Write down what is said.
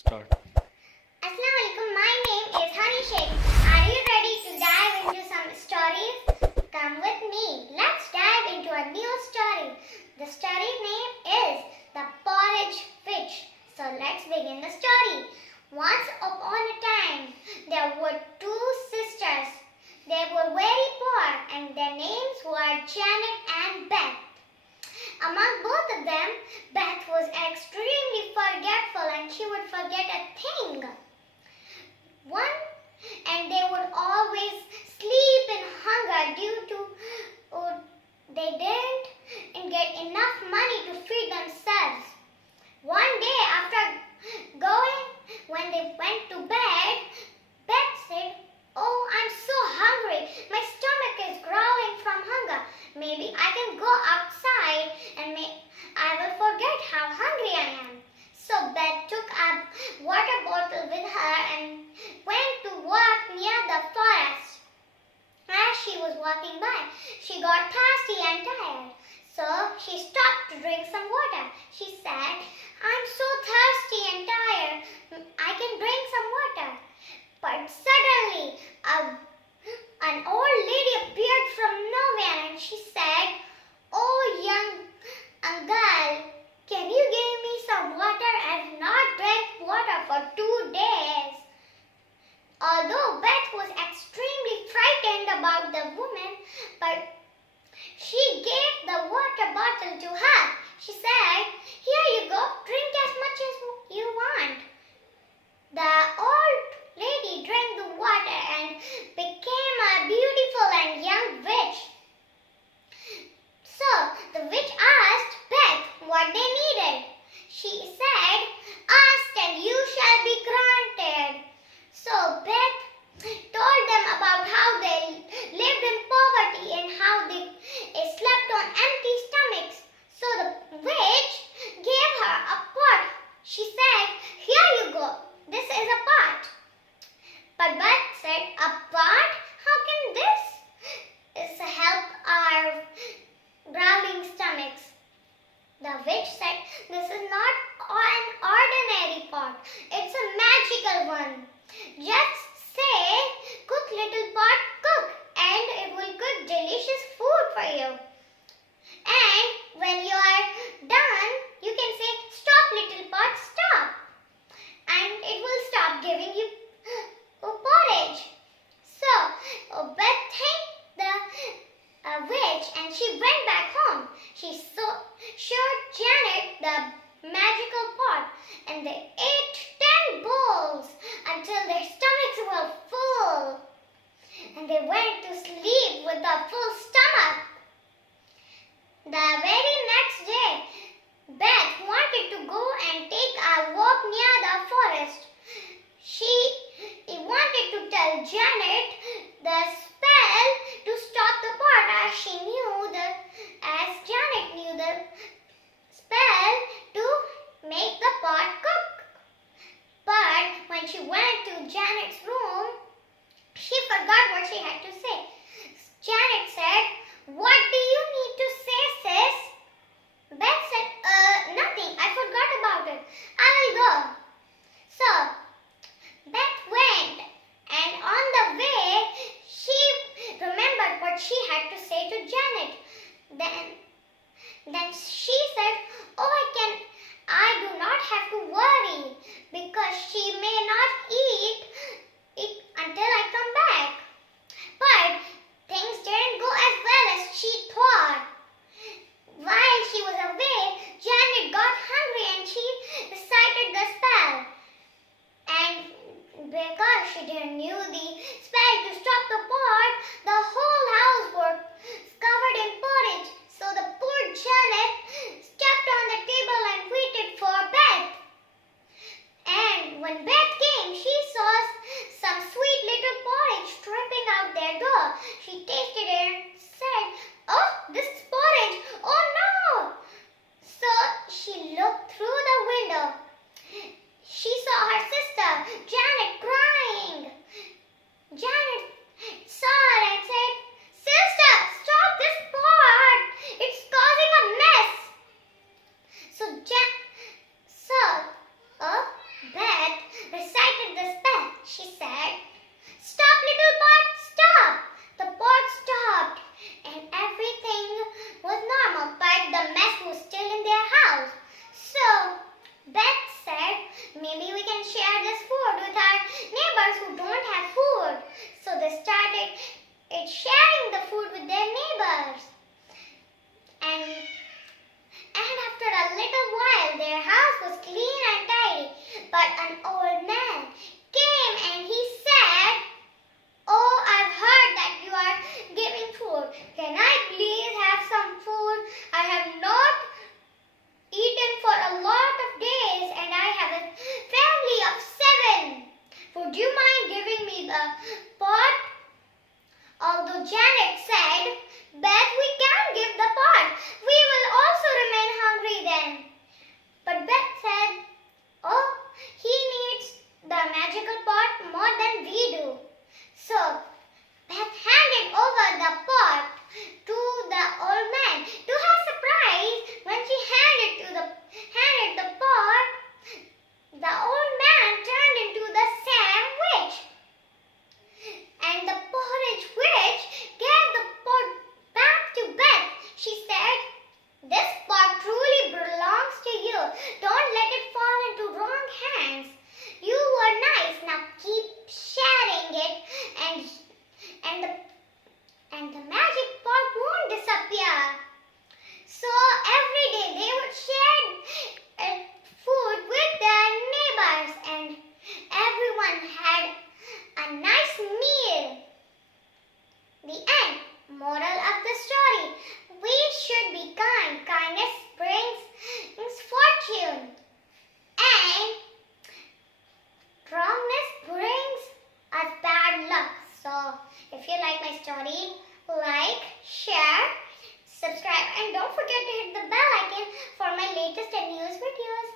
Start. Assalamualaikum. My name is Honey Sheikh. Are you ready to dive into some stories? Come with me. Let's dive into a new story. The story name is The Porridge Witch. So let's begin the story. Once upon a time, there were two sisters. They were very poor and their names were Janet and Beth. Among both of them, Beth was extremely forgetful and she would forget a thing. And they would always sleep in hunger due to they didn't get enough money to feed themselves. One day when they went to bed, Beth said, "Oh, I'm so hungry. My stomach is growling from hunger. Maybe I can go outside and I will forget how hungry I am." So Beth took a water bottle with her and went to walk near the forest. As she was walking by, she got thirsty and tired. So she stopped to drink some water. She said, "I'm so thirsty and tired. I can drink some water." But suddenly, an old lady appeared from nowhere and she said, "Oh, young girl, can you give me some water? I've not drank water for 2 days." Although Beth was extremely frightened about the woman, but she gave the water bottle to her. She said, "Here you go, drink as much as you want." The old lady drank the water and became a beautiful and young witch. So the witch asked Beth what they needed. She said, "Ask and you shall be granted." So Beth told them about how they lived in poverty and how they slept on empty stomachs. So the witch gave her a pot. She said, "Here you go. This is a pot." But Beth said, "A pot? How can this help our growling stomachs?" The witch said, "This is not an ordinary pot. It's a magical one. Just say, 'Cook, little pot, cook,' and it will cook delicious food for you. And when you are done, you can say, 'Stop, little pot, stop.' And it will stop giving you porridge." So Beth thanked the witch and she went back home. She showed Janet the magical pot and they ate 10 bowls until their stomachs were full. And they went to sleep with a full stomach. The very next day, Beth wanted to go and take a walk near the forest. She wanted to tell Janet the spell to stop the pot as Janet knew the spell to make the pot cook. But when she went to Janet's room, she forgot what she had to say. Janet said, "What do you need to say, sis?" Beth said, "Nothing. I forgot about it. I will go." So Beth went, and on the way, she remembered what she had to say to Janet. Then she said, "Oh, I do not have to worry because she may not eat it until I come back." But things didn't go as well as she thought. While she was away, Janet got hungry and she recited the spell. And because she didn't knew the spell to stop the pot, the whole house was covered in porridge. So the poor Janet stepped on the table and waited for Beth. And when Beth came, was clean and tidy. But an old man came and he said, "Oh, I've heard that you are giving food. Can I please have some food? I have not eaten for a lot of days and I have a family of 7. Would you mind giving me the pot?" Although Janet said, "Beth, we can give the pot. We will also remain hungry then." But Beth said, "Oh, he needs the magical pot more than we do." So Beth handed over the pot to the old man. To her surprise, when she handed the pot, the old man turned into the sandwich. And the porridge witch gave the pot back to Beth. She said, "This pot truly belongs to you. Don't let it fall into wrong hands. You were nice. Now keep sharing it and the magic pot won't disappear." So every day they would share food with their neighbors and everyone had a nice meal. The end. Moral of the story: we should be kind. Kindness brings fortune and wrongness brings us bad luck. So if you like my story, like, share, subscribe, and don't forget to hit the bell icon for my latest and newest videos.